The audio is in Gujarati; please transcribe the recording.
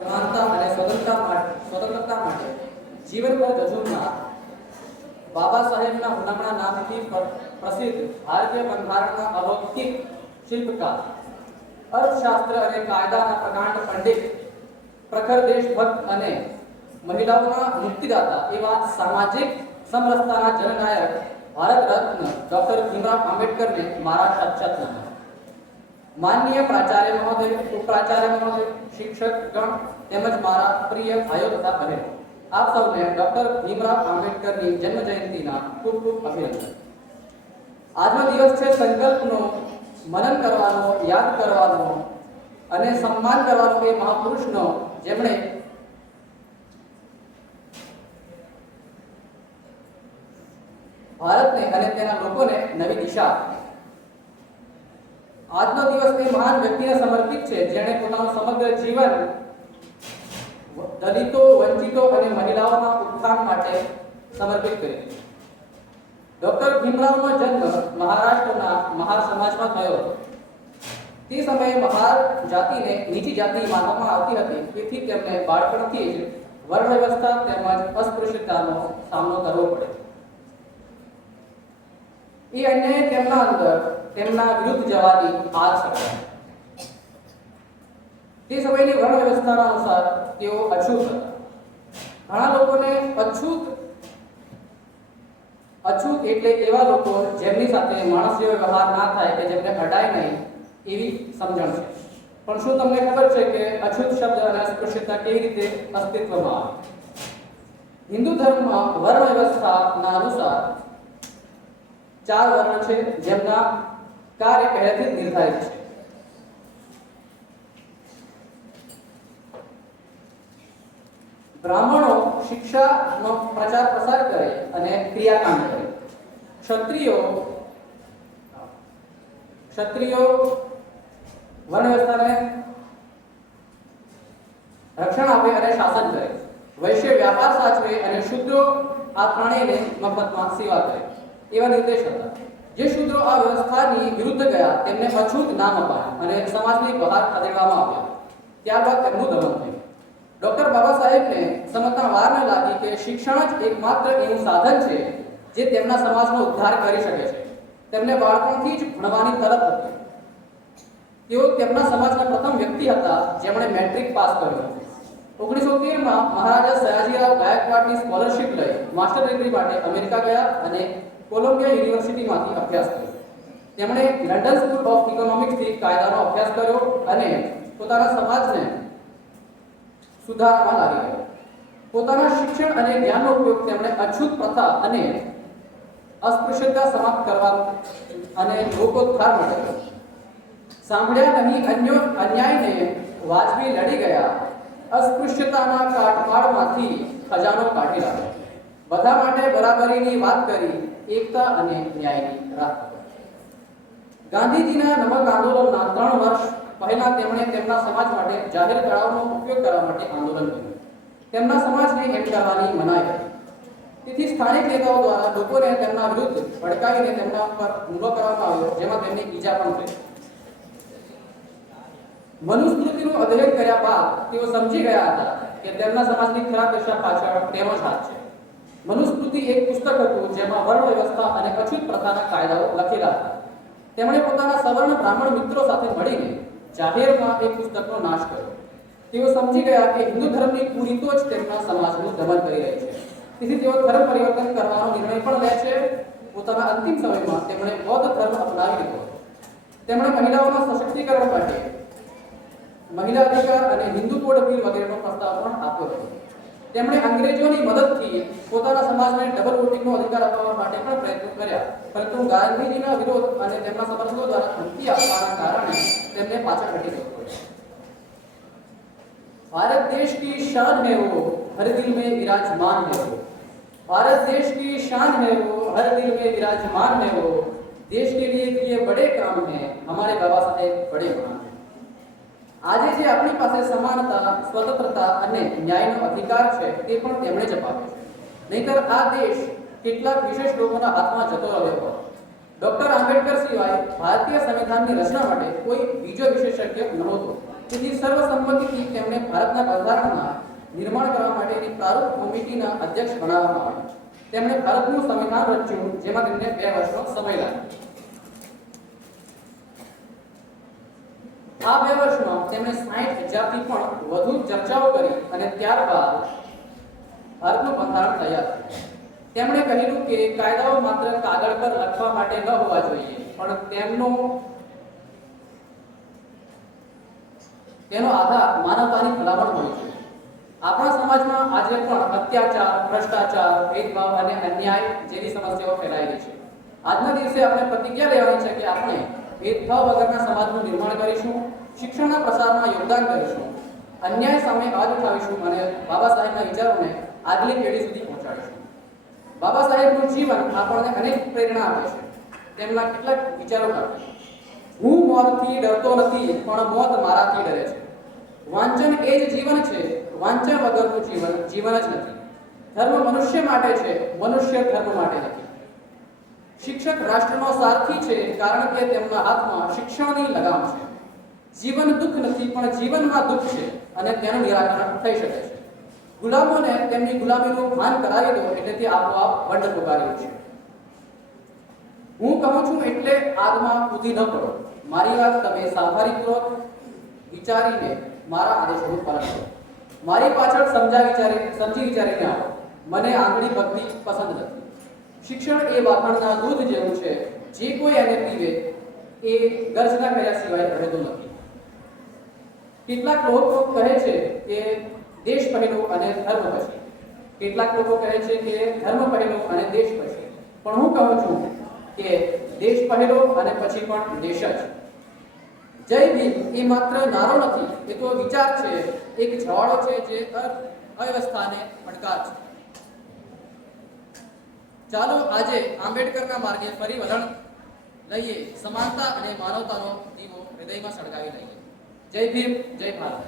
સમાનતા અને સ્વતંત્રતા માટે જીવનભર ઝઝૂમનાર બાબા સાહેબના હુલામણા નામથી પ્રસિદ્ધ ભારતીય બંધારણના અલૌકિક શિલ્પકાર, અર્થશાસ્ત્ર અને કાયદાના પ્રકાંડ પંડિત, પ્રખર દેશભક્ત અને મહિલાઓના મુક્તિદાતા એવા સામાજિક સમરસતાના જનનાયક ભારત રત્ન ડોક્ટર ભીમરાવ આંબેડકરને મારા સાક્ષાત નમન. માનનીય પ્રાચાર્ય મહોદય, ઉપપ્રાચાર્ય મહોદય, શિક્ષકગણ તેમજ મારા પ્રિય ભાઈઓ તથા બહેનો, આપ સૌને ડોક્ટર ભીમરાવ આંબેડકરની જન્મ જયંતિના ખૂબ ખૂબ અભિનંદન. આજનો દિવસ છે સંકલ્પનો, મનન કરવાનો, યાદ કરવાનો અને સન્માન કરવાનો એ મહાપુરુષનો જેમણે ભારતને અને તેના લોકોને નવી દિશા આપી. આજનો દિવસ એ મહાન વ્યક્તિને સમર્પિત છે જેણે પોતાનું સમગ્ર જીવન દલિતો, વંચિતો અને મહિલાઓના ઉત્થાન માટે સમર્પિત કર્યું. ડોક્ટર ભીમરાવનો જન્મ મહારાષ્ટ્રના મહાર સમાજમાં થયો હતો. તે સમયે મહાર જાતિને નીચી જાતિ માનવામાં આવતી હતી, તેથી તેમને બાળપણથી જ વર્ણ વ્યવસ્થા તેમજ અસ્પૃશ્યતાનો સામનો કરવો પડ્યો. એ અન્યાય તેમના અંદર તેમના વિરુદ્ધ જવાની આગ સળગાવી. તે સમયની વર્ણ વ્યવસ્થાના અનુસાર તેઓ અછૂત હતા. ઘણા લોકોને અછૂત એટલે એવા લોકો જેમની સાથે માણસ જેવો વ્યવહાર ના થાય, કે જેમને અડાય નહીં એવી સમજણ છે. પણ શું તમને ખબર છે કે અછૂત શબ્દ અને અસ્પૃશ્યતા કેવી રીતે અસ્તિત્વમાં આવે? હિન્દુ ધર્મમાં વર્ણ વ્યવસ્થાના અનુસાર 4 વર્ણ છે જેમના કાર્ય પહેલેથી જ નિર્ધારિત છે. બ્રાહ્મણો શિક્ષાનો પ્રચાર પ્રસાર કરે અને ક્રિયાકાંડ કરે. ક્ષત્રિયો વર્ણ વ્યવસ્થાને રક્ષણ આપે અને શાસન કરે. વૈશ્ય વ્યાપાર સાચવે અને શૂદ્રો આ ત્રણેયને મફતમાં સેવા કરે. એવા નિર્દેશ હતા. જે શૂદ્રો આ વ્યવસ્થાની વિરુદ્ધ ગયા તેમને અછૂત નામ અપાયું અને સમાજની બહાર ખદેડવામાં આવ્યા. ત્યારબાદ તેમનું દમન થયું. ડોક્ટર બાબા સાહેબને સમજતા વાર ન લાગી કે શિક્ષણ જ એકમાત્ર એવું સાધન છે જે તેમના સમાજનો ઉદ્ધાર કરી શકે છે. તેમને બાળપણથી જ ભણવાની તલબ હતી. તેઓ તેમના સમાજના પ્રથમ વ્યક્તિ હતા જેમણે મેટ્રિક પાસ કર્યું. 1913માં મહારાજા સયાજીરાવ ગાયકવાડની સ્કોલરશિપ લઈ માસ્ટર ડિગ્રી માટે અમેરિકા ગયા અને કોલંબિયા યુનિવર્સિટીમાંથી અભ્યાસ કર્યો. તેમણે લંડન સ્કૂલ ઓફ ઇકોનોમિક્સથી કાયદાનો અભ્યાસ કર્યો અને પોતાના સમાજને સુધારવા લાગ્યા. પોતાના શિક્ષણ અને જ્ઞાનનો ઉપયોગ તેમણે અછૂત પ્રથા અને અસ્પૃશ્યતા સમાપ્ત કરવા અને લોકોદ્ધાર માટે કર્યો. સાંભળ્યા નહીં અન્યાયને વાજબી લડી ગયા. અસ્પૃશ્યતાના કાટમાળમાંથી ખજાનો કાઢી લાવ્યા. બધા માટે બરાબરીની વાત કરી. એકતા અને ન્યાયની રાહ. ગાંધીજીના નમક આંદોલનના 3 વર્ષ પહેલા તેમણે તેમના સમાજ માટે જાહેર તળાવનો ઉપયોગ કરવા માટે આંદોલન કર્યું. તેમના સમાજને એમ કરવાની મનાઈ હતી. તેથી સ્થાનિક નેતાઓ દ્વારા લોકોને તેમના વિરુદ્ધ ભડકાવીને તેમના પર હુમલો કરવામાં આવ્યો, જેમાં તેમની ઈજા પણ થઈ. મનુસ્મૃતિનું અધ્યયન કર્યા બાદ તેઓ સમજી ગયા હતા કે તેમના સમાજની ખરાબ દશા પાછળ તેનો જ હાથ છે. મનુસ્મૃતિ એક પુસ્તક હતું જેમાં વર્ણ વ્યવસ્થા અને અછૂત પ્રથાના કાયદાઓ લખેલા હતા. તેમણે પોતાના સવર્ણ બ્રાહ્મણ મિત્રો સાથે મળીને જાહેરમાં એ પુસ્તકનો નાશ કર્યો. તેઓ સમજી ગયા કે હિન્દુ ધર્મની કુરીતો જ તેમના સમાજનું દમન કરી રહી છે. તેથી તેઓ ધર્મ પરિવર્તન કરવાનો નિર્ણય પણ લે છે. પોતાના અંતિમ સમયમાં તેમણે બૌદ્ધ ધર્મ અપનાવી લીધો. તેમણે મહિલાઓના સશક્તિકરણ માટે મહિલા અધિકાર અને હિન્દુ કોડ બિલ વગેરેનો પ્રસ્તાવ પણ આપ્યો હતો. તેમણે અંગ્રેજોની મદદથી પોતાના સમાજને ડબલ વોટિંગનો અધિકાર અપાવવા માટે પણ પ્રયત્નો કર્યા, પરંતુ ગાંધીજીના વિરોધ અને તેમના સમર્થકો દ્વારા ધમકી આપવાના કારણે તેમને પાછળ હટી જવું પડ્યું. भारत देश की शान है वो हर दिल में विराजमान है वो. भारत देश की शान है वो हर दिल में विराजमान है वो. देश के लिए किए बड़े काम हैं हमारे बाबा साहेब बड़े महान. આજે જે આપણી પાસે સમાનતા, સ્વતંત્રતા અને ન્યાયનો અધિકાર છે તે પણ તેમણે જ અપાવ્યો છે. નહીંતર આ દેશ કેટલાક વિશેષ લોકોના હાથમાં જતો રહ્યો હોત. ડોક્ટર આંબેડકર સિવાય ભારતીય સંવિધાનની રચના માટે કોઈ બીજો વિશેષજ્ઞ નહોતો. તેથી સર્વસંમતિથી તેમને ભારતના બંધારણના નિર્માણ કરવા માટેની પ્રારૂપ કમિટીના અધ્યક્ષ બનાવવામાં આવ્યા. તેમણે ભારતનું સંવિધાન રચ્યું, જેમાં તેમને 2 વર્ષનો સમય લાગ્યો. આ 2 વર્ષમાં તેમણે 60,000થી પણ વધુ ચર્ચાઓ કરી અને ત્યારબાદ ભારતનું બંધારણ તૈયાર થયું. તેમણે કહ્યું કે કાયદાઓ માત્ર કાગળ પર લખવા માટે ન હોવા જોઈએ, પણ તેનો આધાર માનવતાની ભલામણ હોય છે. આપણા સમાજમાં આજે પણ અત્યાચાર, ભ્રષ્ટાચાર, ભેદભાવ અને અન્યાય જેવી સમસ્યાઓ ફેલાયેલી છે. આજના દિવસે આપણે પ્રતિજ્ઞા લેવાની છે કે આપણે ભેદભાવ વગરના સમાજનું નિર્માણ કરીશું, શિક્ષણના પ્રસારમાં યોગદાન કરીશું, અન્યાય સામે અવાજ ઉઠાવીશું અને બાબા સાહેબના વિચારોને આગલી પેઢી સુધી પહોંચાડીશું. બાબા સાહેબનું જીવન આપણને અનેક પ્રેરણા આપે છે. તેમના કેટલાક વિચારો આપે: હું મોતથી ડરતો નથી, પણ મોત મારાથી ડરે છે. વાંચન એ જ જીવન છે, વાંચન વગરનું જીવન જીવન જ નથી. ધર્મ મનુષ્ય માટે છે, મનુષ્ય ધર્મ માટે નથી. શિક્ષક રાષ્ટ્રનો સારથી છે, કારણ કે તેમના હાથમાં શિક્ષણની લગામ છે. જીવન દુઃખ નથી, પણ જીવનમાં દુઃખ છે અને તેનું નિરાકરણ થઈ શકે છે. ગુલામોને તેમની ગુલામીનું ભાન કરાવી દો એટલે તે આપોઆપ વંડ પુકાર્યું છે. હું કહું છું એટલે આગમાં કૂદી ન પડો. મારી વાત તમે સાવધાનીપૂર્વક વિચારીને મારા આદેશોનું પાલન કરો. મારી પાછળ સમજી વિચારીને આવો. મને આંગળી ભક્તિ પસંદ નથી. શિક્ષણ એ વાઘણના દૂધ જેવું છે, જે કોઈ એને પીવે એ ગર્જના કર્યા સિવાય રહેતું નથી. કેટલાક લોકો કહે છે કે દેશ પહેલો અને ધર્મ પછી. કેટલાક લોકો કહે છે કે ધર્મ પહેલો અને દેશ પછી. પણ હું કહું છું કે દેશ પહેલો અને પછી પણ દેશ જ. જય ભીમ એ માત્ર નારો નથી, એ તો વિચાર છે, એક જવાળો છે જે અવ્યવસ્થાને પડકાર છે. ચાલો આજે આંબેડકરના માર્ગે ફરી વલણ લઈએ, સમાનતા અને માનવતાનો દીવો હૃદયમાં સળગાવી લઈએ. જય ભીમ, જય ભારત.